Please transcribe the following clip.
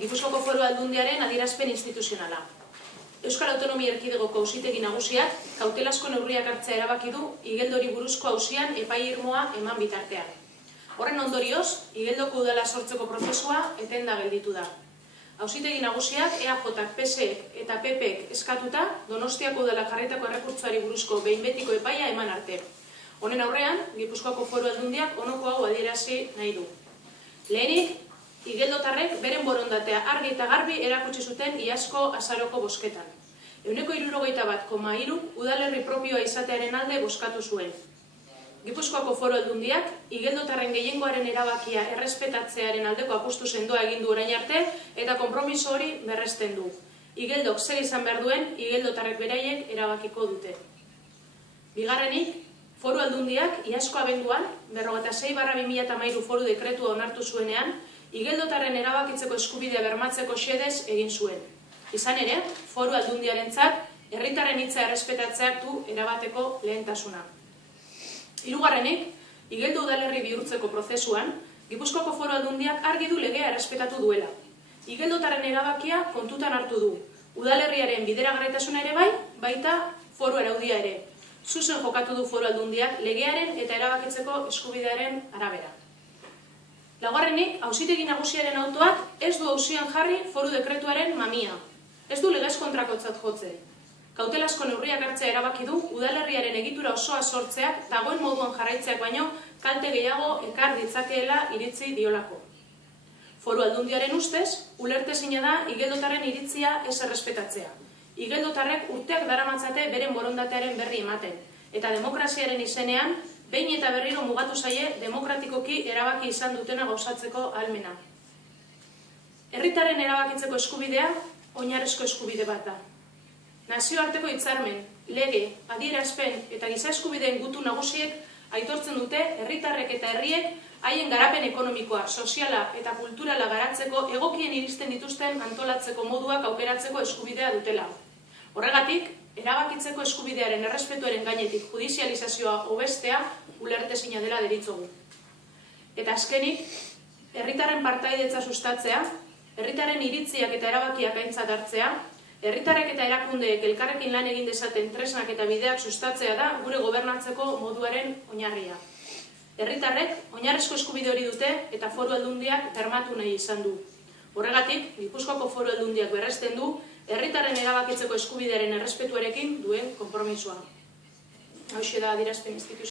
Gipuzkoako Foru Aldundiaren adierazpen instituzionala. Euskal Autonomia Erkidegoko Auzitegi Nagusiak kautelazko neurriak hartzea erabaki du Igeldori buruzko auzian epai irmoa eman bitartean. Horren ondorioz, Igeldoko udala sortzeko prozesua etenda gelditu da. Auzitegi Nagusiak EAJak, PSek eta PPek eskatuta Donostiako udala jarritako errekurtsoari buruzko behin betiko epaia eman arte. Honen aurrean, Gipuzkoako Foru Aldundiak honako hau adierazi nahi du. Lehenik, igeldotarrek beren borondatea argi eta garbi erakutsi zuten iazko azaroko bozketan. 61,3% udalerri propioa izatearen alde bozkatu zuen. Gipuzkoako Foru Aldundiak igeldotarren gehiengoaren erabakia errespetatzearen aldeko apustu sendoa egin du orain arte eta konpromiso hori berresten du. Igeldok zer izan behar duen igeldotarrek beraiek erabakiko dute. Bigarrenik, Foru Aldundiak iazko abenduan 46/2013 foru dekretua onartu zuenean, igeldotarren erabakitzeko eskubidea bermatzeko xedez egin zuen. Izan ere, Foru Aldundiarentzat herritarren hitza errespetatzeak du erabateko lehentasuna. Hirugarrenik, Igeldo udalerri bihurtzeko prozesuan, Gipuzkoako Foru Aldundiak argi du legea errespetatu duela. Igeldotarren erabakia kontutan hartu du. Udalerriaren bideragarritasuna ere bai, baita foru araudia ere. Zuzen jokatu du Foru Aldundiak legearen eta erabakitzeko eskubidearen arabera. Laugarrenik, Auzitegi Nagusiaren autoak ez du auzian jarri foru dekretuaren mamia. Ez du legez kontrakotzat jotzen. Kautelazko neurriak hartzea erabaki du udalerriaren egitura osoa sortzeak dagoen moduan jarraitzeak baino kalte gehiago ekar ditzakeela iritzi diolako. Foru Aldundiaren ustez, ulertezina da igeldotarren iritzia ez errespetatzea. Igeldotarrek urteak daramatzate beren borondatearen berri ematen, eta demokraziaren izenean, behin eta berriro mugatu zaie demokratikoki erabaki izan dutena gauzatzeko ahalmena. Herritarren erabakitzeko eskubidea, oinarrizko eskubide bat da. Nazioarteko hitzarmen, lege, adierazpen eta giza eskubideen gutu nagusiek aitortzen dute herritarrek eta herriek haien garapen ekonomikoa, soziala eta kulturala garatzeko egokien iristen dituzten antolatzeko moduak aukeratzeko eskubidea dutela. Horregatik, erabakitzeko eskubidearen errespetuaren gainetik judizializazioa hobestea ulertezina dela deritzogu. Eta azkenik, herritarren partaidetza sustatzea, herritarren iritziak eta erabakiak aintzat hartzea, herritarrek eta erakundeek elkarrekin lan egin dezaten tresnak eta bideak sustatzea da gure gobernatzeko moduaren oinarria. Herritarrek oinarrizko eskubide hori dute eta Foru Aldundiak bermatu nahi izan du. Horregatik, Gipuzkoako Foru Aldundiak berresten du herritarren erabakitzeko eskubidearen errespetuarekin duen konpromisoa. Hauxe da adierazpen instituzionala.